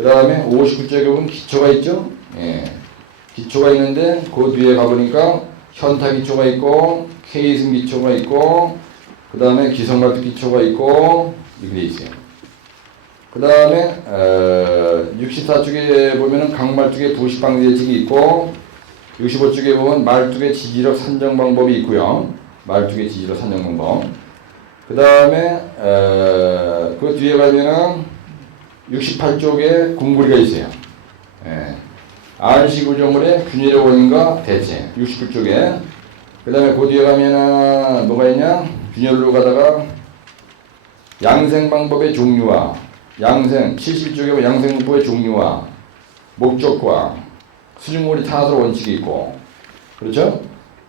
그 다음에 59쪽에 보면 기초가 있죠? 예. 기초가 있는데 그 뒤에 가보니까 현타 기초가 있고 케이슨 기초가 있고 그 다음에 기성발톱 기초가 있고 이렇게 돼 있어요. 그 다음에 어, 64쪽에 보면은 강말뚝의 부식방 대책이 있고 65쪽에 보면 말뚝의 지지력 산정 방법이 있고요. 말뚝의 지지력 산정 방법. 그 다음에 어, 그 뒤에 가면은 68쪽에 궁구리가 있어요. 예. 안시 구조물의 균일의 원인과 대체 69쪽에 그 다음에 그 뒤에 가면은 뭐가 있냐 균열로 가다가 양생 방법의 종류와 양생 70쪽에 양생 문법의 종류와 목적과 수중물이 타설 원칙이 있고 그렇죠?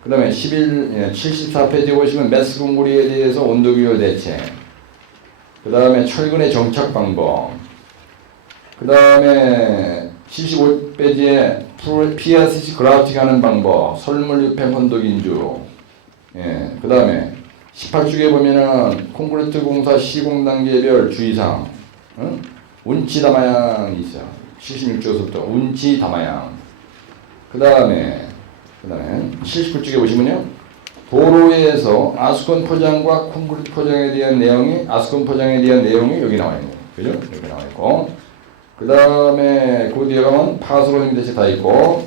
그 다음에 11, 예, 74페이지 보시면 메스 궁구리에 대해서 온도규율 대체 그 다음에 철근의 정착 방법 그 다음에 75페이지에 PRCC 그라우팅 하는 방법, 설물 유팽 혼독인주. 예, 그 다음에 18쪽에 보면은 콘크리트 공사 시공 단계별 주의사항, 응? 운치 담아양이 있어요. 76쪽에서부터 운치 담아양. 그 다음에, 그 다음에 79쪽에 보시면요. 도로에서 아스콘 포장과 콘크리트 포장에 대한 내용이, 아스콘 포장에 대한 내용이 여기 나와 있는 거예요. 그죠? 여기 나와 있고. 그 다음에 그 뒤에 가면 파수로 힘 대책 다 있고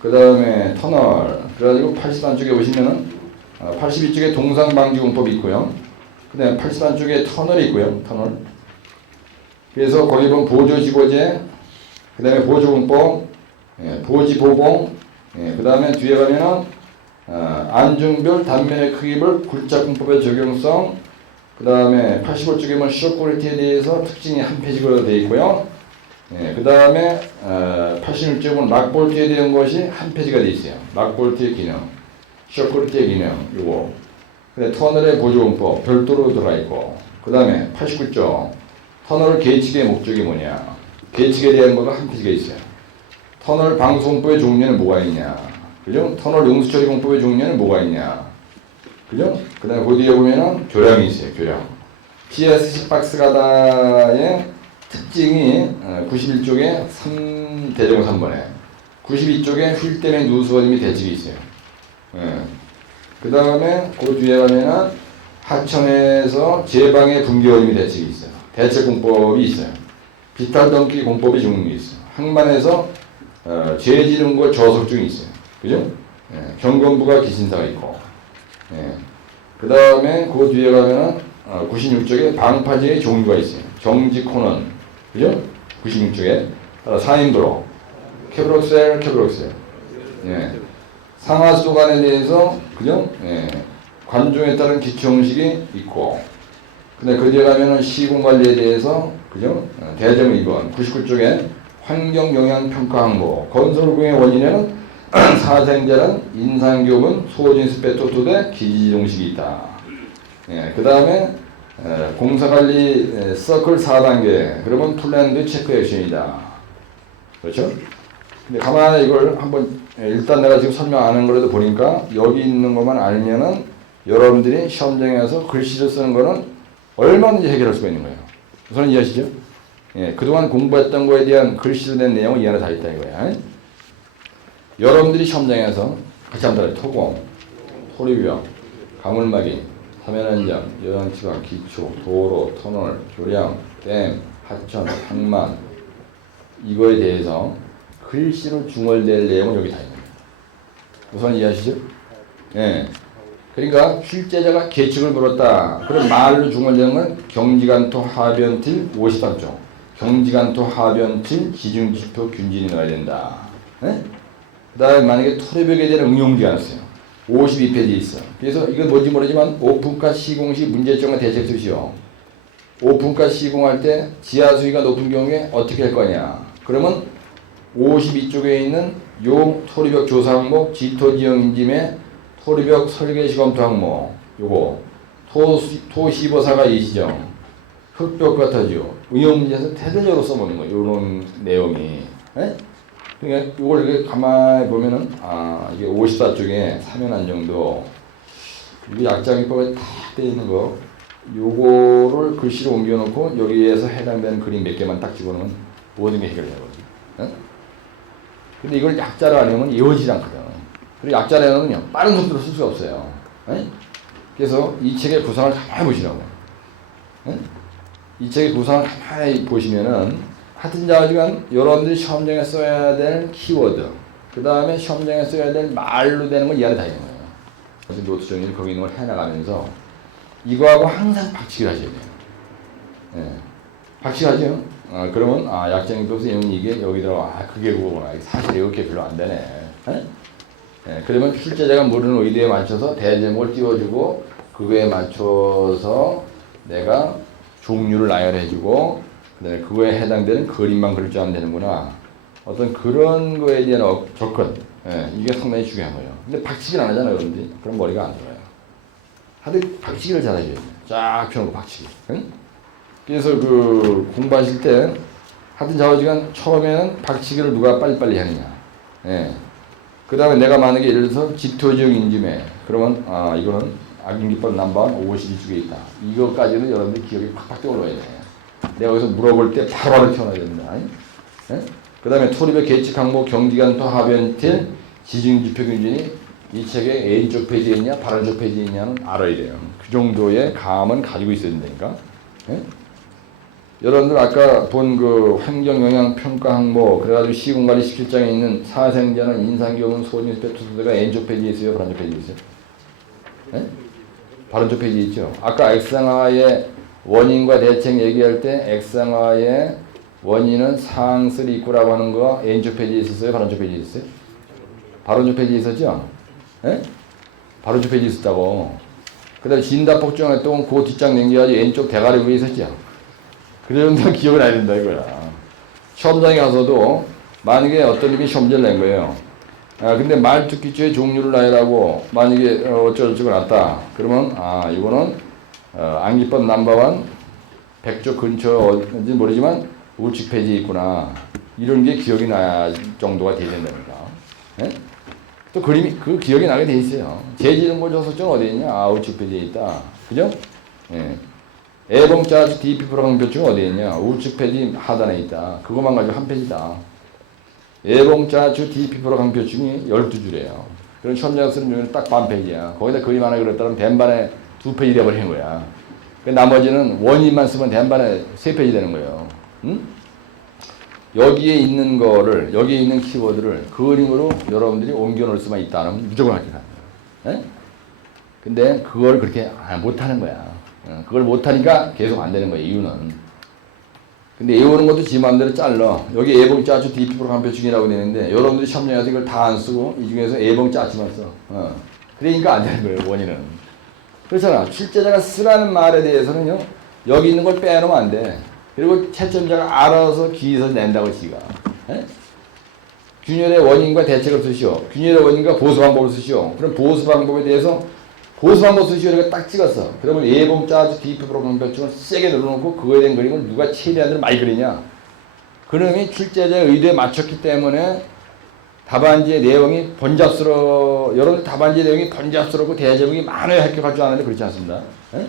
그 다음에 터널. 그래가지고 81쪽에 보시면은 82쪽에 동상방지공법이 있고요. 그 다음에 83쪽에 터널이 있고요 터널. 그래서 거기 보면 보조지고제 그 다음에 보조공법 예, 보지보공 예, 그 다음에 뒤에 가면은 어, 안중별 단면의 크기별 굴착공법의 적용성 그 다음에 85쪽에 보면 쇼크리티에 대해서 특징이 한 페이지로 되어 있고요 예, 그 다음에 어, 86쪽은 락볼트에 대한 것이 한 페이지가 되어 있어요. 락볼트의 기능, 쇼크리트의 기능, 요거. 근데 터널의 보조원법 별도로 들어가 있고, 그 다음에 89쪽 터널 계측의 목적이 뭐냐? 계측에 대한 거가 한 페이지가 있어요. 터널 방수공법의 종류는 뭐가 있냐? 그죠? 터널 용수처리 공법의 종류는 뭐가 있냐? 그죠? 그 다음에 그 뒤에 보면은 교량이 있어요. 교량. PSC 박스 가다의 특징이 91쪽에 3 대정 3번에 92쪽에 휠 때문에 누수어림이 대책이 있어요. 그 다음에 그 뒤에 가면은 하천에서 제방의 분기어림이 대책이 있어요. 대책공법이 있어요. 비탈 덩기 공법이 종류 있어요. 항만에서 어, 재지름과 저속중이 있어요. 그죠? 예, 경건부가 기신사가 있고. 예. 그 다음에 그 뒤에 가면은 어, 96쪽에 방파제의 종류가 있어요. 정지 코넌, 그죠? 96쪽에 따라 사인도로, 캐브록셀, 캐브록셀. 예. 상하수도관에 대해서 그죠? 예. 관종에 따른 기초음식이 있고, 근데 그 뒤에 가면은 시공관리에 대해서 그죠? 어, 대정 2번 99쪽에 환경영향평가 항목 건설공의 원인에는 사생자는 인상교문 소진수 베토토대 기지동식이 있다. 예, 그 다음에 공사관리 에, 서클 4단계 그러면 플랜드 체크 액션이다. 그렇죠? 근데 가만히 이걸 한번 예, 일단 내가 지금 설명하는 거라도 보니까 여기 있는 것만 알면은 여러분들이 시험장에서 글씨를 쓰는 거는 얼마든지 해결할 수가 있는 거예요. 우선 이해하시죠? 예, 그동안 공부했던 거에 대한 글씨로 된 내용은 이 안에 다 있다 이거야. 여러분들이 시험장에서 같이 한번 토공, 토리뷰형, 가물막이, 사면안장, 여장치관, 기초, 도로, 터널, 교량, 댐, 하천, 항만 이거에 대해서 글씨로 중얼될 내용은 여기 다 있는 거예요. 우선 이해하시죠? 예. 그러니까 실제자가 계측을 물었다. 그럼 말로 중얼되는 건 경지간토 하변틸 53쪽. 경지간토 하변틸 기준지표 균진이 나와야 된다. 예? 그 다음에 만약에 토대벽에 대한 응용지가 있어요. 52페이지 있어. 그래서 이건 뭔지 모르지만 오픈카 시공시 문제점과 대책 수시요. 오픈카 시공할 때 지하 수위가 높은 경우에 어떻게 할 거냐. 그러면 52쪽에 있는 요 토리벽 조사 항목 지토 지형 인짐의 토리벽 설계 시검토 항목 요거 토, 토 시보사가 이 시정 흙벽 같아지요. 응용 문제에서 대대적으로 써먹는 거예요. 요런 내용이. 에? 그러니까 이걸 이렇게 가만히 보면은 아 이게 54쪽에 사면한 정도 이거 약자기법에 다돼 있는 거 요거를 글씨로 옮겨놓고 여기에서 해당되는 그림 몇 개만 딱 집어넣으면 모든 게 해결되거든요. 응? 근데 이걸 약자로 하려면 이어지지 않거든. 그리고 약자로는요, 빠른 속도로 쓸 수가 없어요. 응? 그래서 이 책의 구성을 가만히 보시라고. 응? 이 책의 구성을 가만히 보시면은 하여튼 자지간 여러분들이 시험장에 써야 될 키워드, 그 다음에 시험장에 써야 될 말로 되는 걸 이해를 다 있는 거예요. 그래서 노트 정리를 거기 있는 걸 해나가면서 이거하고 항상 박치기를 하셔야 돼요. 예. 박치하죠. 아, 그러면 아 약장님도 내용이 이게 여기다 아 그게 그거구나. 사실 이렇게 별로 안 되네. 예? 예, 그러면 출제자가 모르는 의도에 맞춰서 대제목을 띄워주고 그거에 맞춰서 내가 종류를 나열해주고 그다음에 그거에 해당되는 그림만 그릴 줄 하면 되는구나. 어떤 그런 거에 대한 어- 접근 예, 이게 상당히 중요한 거예요. 근데 박치기를 안 하잖아요, 여러분들이. 그럼 머리가 안 돌아요. 하여튼 박치기를 잘하셔야 돼요. 쫙 펴놓고 박치기. 응? 그래서 그 공부하실 때 하여튼 좌우지간 처음에는 박치기를 누가 빨리빨리 하느냐. 예. 그 다음에 내가 만약에 예를 들어서 집토지역 인지매 그러면 아 이거는 악인기법 남반 52쪽에 있다. 이거까지는 여러분들 기억이 팍팍 떠올라야 돼. 내가 여기서 물어볼 때 바로바로 튀어나와야 된다. 예? 그 다음에 토립의 계측 항목 경기간 또 하변틸 지중지표 균진이 이 책의 A쪽 페이지에 있냐 바른쪽 페이지에 있냐는 알아야 돼요. 그 정도의 감은 가지고 있어야 된다니까. 예? 여러분들 아까 본 그 환경영향평가 항목 그래가지고 시공관리 17장에 있는 사생자는 인상교훈 소진스페 투수대가 왼쪽 페이지에 있어요 바른쪽 페이지에 있어요? 예? 바른쪽 페이지에 있죠 아까 액상화의 원인과 대책 얘기할 때 액상화의 원인은 상슬 있고라고 하는 거 왼쪽 페이지에 있었어요 바른쪽 페이지에 있어요? 바른쪽 페이지에 있었죠? 예? 바른쪽 페이지에 있었다고 그 다음에 진단폭정 활동은 그 뒷장 넘겨가지고 왼쪽 대가리 위에 있었죠 그래야 기억을 해야 된다 이거야. 시험장에 가서도 만약에 어떤 님이 시험지를 낸 거예요. 아 근데 말투 기초의 종류를 나열하고 만약에 어, 어쩌고저쩌고 났다. 그러면 아 이거는 어, 안기법 넘버원 백조 근처 어딘지 모르지만 우측 페이지에 있구나. 이런 게 기억이 나야 정도가 돼야 된다니까. 예? 또 그림이 그 기억이 나게 돼 있어요. 재지정보 조서증 어디 있냐? 아 우측 페이지에 있다. 그죠? 예. 애봉자 DP 프로그램 표증 어디 있냐? 우측 페이지 하단에 있다. 그것만 가지고 한 페이지다. 애봉자 주 DP 프로그램 표증이 12줄이에요. 그럼 시험장 쓰는 중에는 딱 반 페이지야. 거기다 그림 하나 그렸다면 된반에 두 페이지 돼버리는 거야. 그 나머지는 원인만 쓰면 된반에 세 페이지 되는 거예요. 응? 여기에 있는 거를, 여기에 있는 키워드를 그림으로 여러분들이 옮겨 놓을 수만 있다면 무조건 할게 다. 예? 근데 그걸 그렇게 아, 못하는 거야. 어, 그걸 못하니까 계속 안 되는 거예요, 이유는. 근데 외우는 것도 지 마음대로 잘라. 여기 예봉 짜주 DP 프로그램 표중이라고 되는데, 여러분들이 시험장에서 이걸 다 안 쓰고, 이 중에서 예봉 짜지만 써. 어. 그러니까 안 되는 거예요, 원인은. 그렇잖아. 출제자가 쓰라는 말에 대해서는요, 여기 있는 걸 빼놓으면 안 돼. 그리고 채점자가 알아서 기에서 낸다고, 지가. 에? 균열의 원인과 대책을 쓰시오. 균열의 원인과 보수 방법을 쓰시오. 그럼 보수 방법에 대해서 보수 방법 쓰시오. 이렇게 딱 찍었어. 그러면 예봉 짜주 DP 프로그램 표준을 세게 눌러놓고 그거에 대한 그림을 누가 최대한으로 많이 그리냐. 그놈이 출제자의 의도에 맞췄기 때문에 답안지의 내용이 번잡스러워, 여러분 답안지의 내용이 번잡스럽고 대제목이 많아야 합격할 줄 아는데 그렇지 않습니다. 예?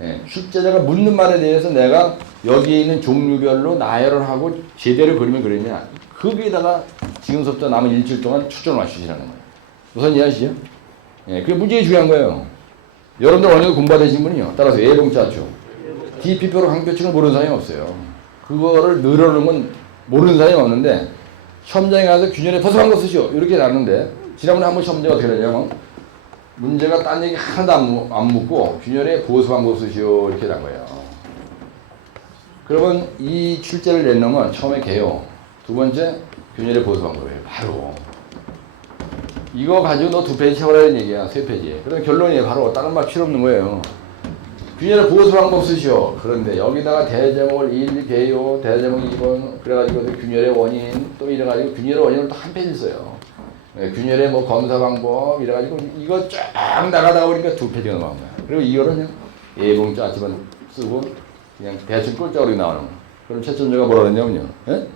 예, 출제자가 묻는 말에 대해서 내가 여기에 있는 종류별로 나열을 하고 제대로 그림을 그리냐. 거기에다가 지금부터 남은 일주일 동안 초점을 맞추시라는 거예요. 우선 이해하시죠? 예, 그게 문제가 중요한 거예요. 여러분들 어느 정도 공부하신 분이요. 따라서 예봉자죠. DP표로 항표층을 모르는 사람이 없어요. 그거를 늘어놓은 건 모르는 사람이 없는데 시험장에 가서 균열에 벗어난 거 쓰시오. 이렇게 나는데 지난번에 한번 시험장 어떻게 되냐면 문제가 딴 얘기 하나도 안, 묻고 균열에 보수 방법 쓰시오. 이렇게 난 거예요. 그러면 이 출제를 낸 놈은 처음에 개요. 두 번째 균열의 보수 방법이에요. 바로. 이거 가지고 너 두 페이지 채워라는 얘기야. 세 페이지. 그럼 결론이 바로 다른 말 필요 없는 거예요. 균열의 보수 방법 쓰시오. 그런데 여기다가 대제목을 1, 개요, 대제목 2번, 그래가지고 또 균열의 원인, 또 이래가지고 균열의 원인을 또 한 페이지 써요. 예, 균열의 뭐 검사 방법, 이래가지고 이거 쫙 나가다 보니까 두 페이지가 나온 거야. 그리고 이거는 그냥 예봉 짜지만 쓰고 그냥 대충 꼴짝으로 나오는 거야. 그럼 최천조가 뭐라 그랬냐면요. 예?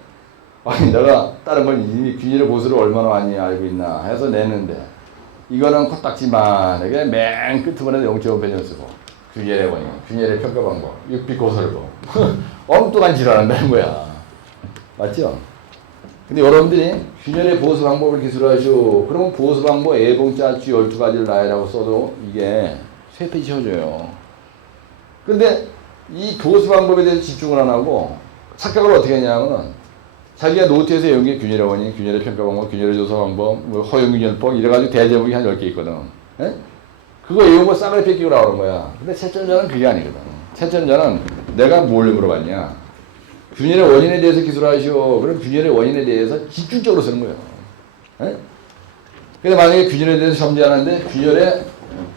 아니 내가 다른 걸 이미 균열의 보수를 얼마나 많이 알고 있나 해서 냈는데 이거는 코딱지만하게 맨 끝부분에 0.5페이지 쓰고 균열의 원인, 균열의 평가 방법, 육비 고설법 엉뚱한 지랄한다는 거야. 맞죠? 근데 여러분들이 균열의 보수 방법을 기술하시오. 그러면 보수 방법 A봉자 주 12가지를 나열하고 써도 이게 세 페이지 채워져요. 근데 이 보수 방법에 대해서 집중을 안 하고 착각을 어떻게 했냐면은 자기가 노트에서 외운 게 균열의 원인, 균열의 평가 방법, 균열의 조사 방법, 뭐 허용균열법 이래가지고 대제목이 한 10개 있거든. 예? 그거 거 싸그리 뺏기고 나오는 거야. 근데 채점자는 그게 아니거든. 채점자는 내가 뭘 물어봤냐. 균열의 원인에 대해서 기술하시오. 그럼 균열의 원인에 대해서 집중적으로 쓰는 거예요. 예? 근데 만약에 균열에 대해서 점지하는데 균열의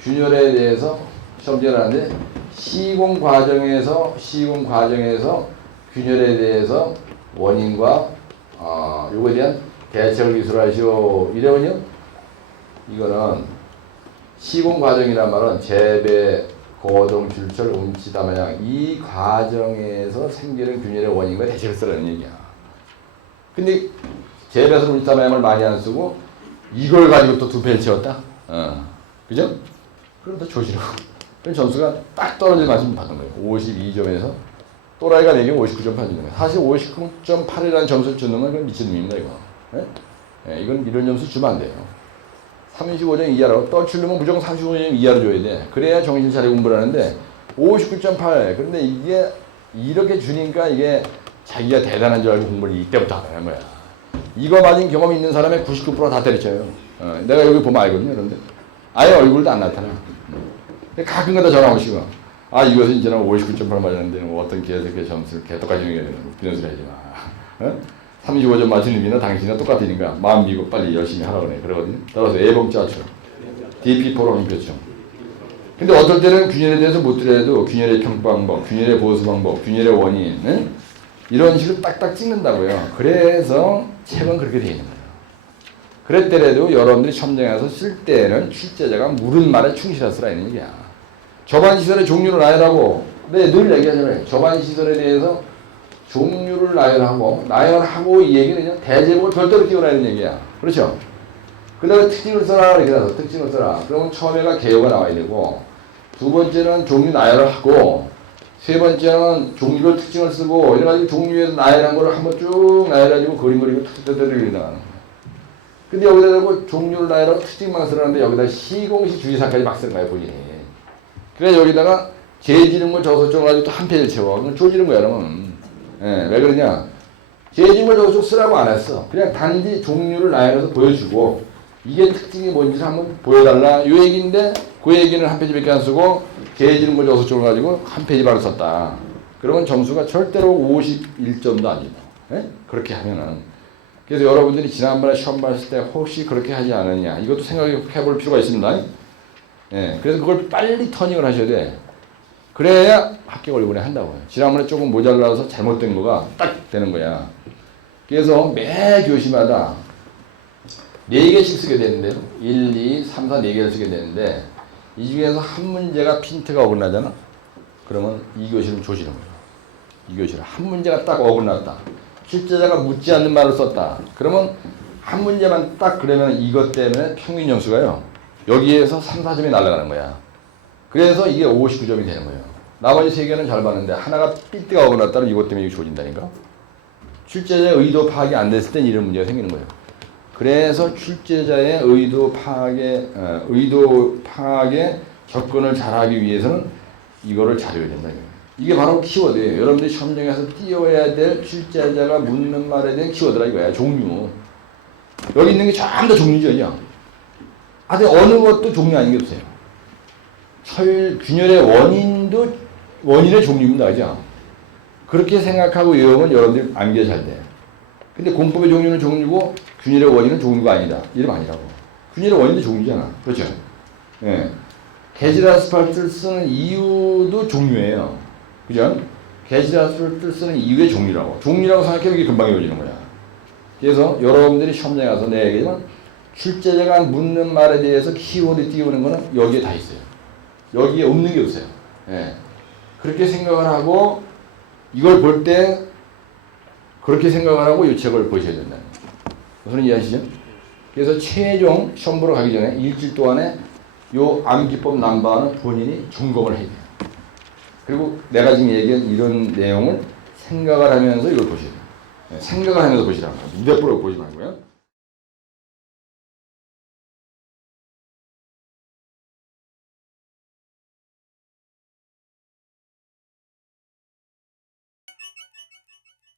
균열에 대해서 점지하는데 시공 과정에서 시공 과정에서 균열에 대해서 원인과 어, 요거에 대한 대책을 기술하시오. 이러면요. 이거는 시공 과정이란 말은 재배, 고동, 줄철, 운치, 담양 이 과정에서 생기는 균열의 원인과 대책을 쓰라는 얘기야. 근데 재배에서 운치, 담양을 많이 안 쓰고 이걸 가지고 또 두 배를 채웠다. 어. 그죠? 그럼 더 조심하고. 그럼 점수가 딱 떨어질 만큼 받은 거예요. 52점에서 또라이가 내게 59점 받는 거예요. 사실 59.8이라는 점수를 주는 건 미친놈입니다, 이거. 예? 예, 이건 이런 점수 주면 안 돼요. 35점 이하라고 떨치려면 무조건 35점 이하로 줘야 돼. 그래야 정신 차리고 공부를 하는데 59.8. 그런데 이게 이렇게 주니까 이게 자기가 대단한 줄 알고 공부를 이때부터 하는 거야. 이거 맞은 경험이 있는 사람의 99%다 때려쳐요. 어, 내가 여기 보면 알거든요, 여러분들. 아예 얼굴도 안 나타나. 가끔가다 전화 오시고, 아, 이것은 이제 59.8 맞았는데, 뭐 어떤 개새끼 점수를 개 똑같이 매겨야 되는 그런 소리 하지 마. 어? 35점 맞은 의미는 당신이랑 똑같으니까 마음 비고 빨리 열심히 하라 그래. 그러거든요. 따라서 A봉자출, DP4로 한표죠. 근데 어떨 때는 균열에 대해서 못 들어도 균열의 평가 방법, 균열의 보수 방법, 균열의 원인, 응? 이런 식으로 딱딱 찍는다고요. 그래서 책은 그렇게 돼 있는 거예요. 그랬더라도 여러분들이 첨정해서 쓸 때는 출제자가 물은 말에 충실하 쓰라 이런 얘기야. 저반 시설의 종류를 나열하고, 네, 늘 얘기하잖아요. 저반 시설에 대해서 종류를 나열하고, 나열하고 이 얘기는 대제목을 별도로 되는 얘기야. 그렇죠? 그 다음에 특징을 써라, 이렇게 나서 특징을 써라. 그러면 처음에가 개요가 나와야 되고, 두 번째는 종류 나열을 하고, 세 번째는 종류별 특징을 쓰고, 이래가지고 종류에서 나열한 거를 한번 쭉 나열해가지고 그림 그리고 나가는 거야. 근데 여기다 대고 종류를 나열하고 특징만 쓰라는데 여기다 시공시 주의사까지 막 쓰는 거야, 본인이. 그래 여기다가 재지는 걸 저서 좀 가지고 또 한 페이지를 채워. 그럼 조지는 거야, 그러면. 예, 왜 그러냐? 저서 좀 쓰라고 안 했어. 그냥 단지 종류를 나열해서 보여주고, 이게 특징이 뭔지 한번 보여달라. 요 얘기인데, 그 얘기는 한 페이지밖에 안 쓰고, 저서 좀 가지고 한 페이지 반을 썼다. 그러면 점수가 절대로 51점도 아니고, 예? 그렇게 하면은. 그래서 여러분들이 지난번에 시험 봤을 때 혹시 그렇게 하지 않았냐. 이것도 생각해 볼 필요가 있습니다. 예, 그래서 그걸 빨리 터닝을 하셔야 돼. 그래야 합격을 이번에 한다고요. 지난번에 조금 모자라서 잘못된 거가 딱 되는 거야. 그래서 매 교시마다 4개씩 쓰게 되는데요. 1, 2, 3, 4, 4개를 쓰게 되는데 이 중에서 한 문제가 핀트가 어긋나잖아. 그러면 이 교시는 조지는 거예요. 이 교시를 한 문제가 딱 어긋났다. 출제자가 묻지 않는 말을 썼다. 그러면 한 문제만 딱 그러면 이것 때문에 평균 점수가요. 여기에서 3, 4점이 날아가는 거야. 그래서 이게 59점이 되는 거예요. 나머지 세 개는 잘 봤는데 하나가 삐띠가 어긋났다면 이것 때문에 이게 조진다니까. 출제자의 의도 파악이 안 됐을 땐 이런 문제가 생기는 거예요. 그래서 출제자의 의도 파악에 어, 의도 파악에 접근을 잘하기 위해서는 이거를 잘해야 된다. 이게 바로 키워드예요. 여러분들이 시험장에서 띄워야 될 출제자가 묻는 말에 대한 키워드라 이거야. 종류. 여기 있는 게 전부 다 종류죠. 근데 어느 것도 종류 아닌 게 없어요. 철, 균열의 원인도 원인의 종류입니다. 그죠? 그렇게 생각하고 외우면 여러분들이 암기가 잘 돼요. 근데 공법의 종류는 종류고 균열의 원인은 종류가 아니다. 이름 아니라고. 균열의 원인도 종류잖아. 그렇죠? 예. 개질 아스팔트를 쓰는 이유도 종류예요. 그죠? 개질 아스팔트를 쓰는 이유의 종류라고. 종류라고 생각하면 이게 금방 이루어지는 거야. 그래서 여러분들이 시험장에 가서 내 얘기지만 출제자가 묻는 말에 대해서 키워드 띄우는 거는 여기에 다 있어요. 여기에 없는 게 없어요. 예. 그렇게 생각을 하고 이걸 볼 때 그렇게 생각을 하고 이 책을 보셔야 된다는. 무슨 이해하시죠? 그래서 최종 시험 보러 가기 전에 일주일 동안에 요 암기법 남바는 본인이 점검을 해야 돼요. 그리고 내가 지금 얘기한 이런 내용을 생각을 하면서 이걸 보셔야 돼요. 예, 생각을 하면서. 눈에 보고 보지 말고요.